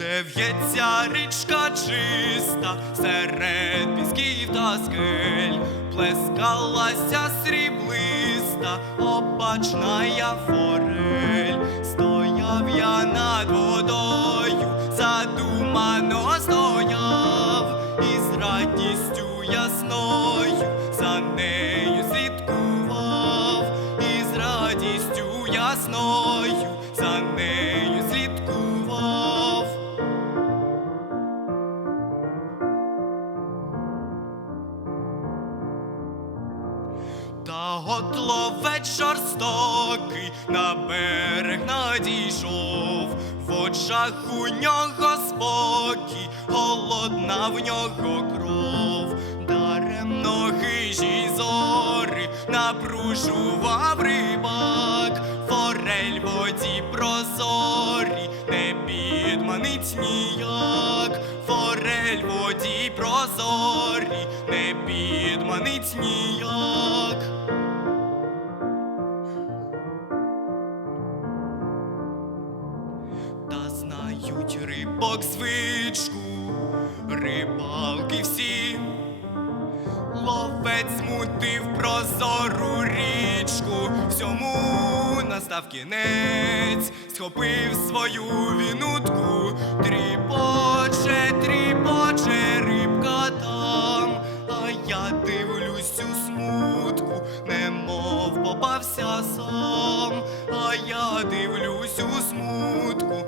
Лється річка чиста серед пісків та скель, плескалася сріблиста, обачна я форель, Та от ловець жорстокий на берег надійшов, в очах у нього спокій, голодна в нього кров, даремно хижі зори напружував рибак, форель воді прозорі, не підманить ніяк, форель воді прозорі, не підманить ніяк. Та знають рибок звичку, рибалки всі. Ловець змутив прозору річку, всьому настав кінець, схопив свою вінутку, тріпоче, тріпоче, рибка там, а я дивлюсь у смутку, немов попався сам, а я дивлюсь у смутку,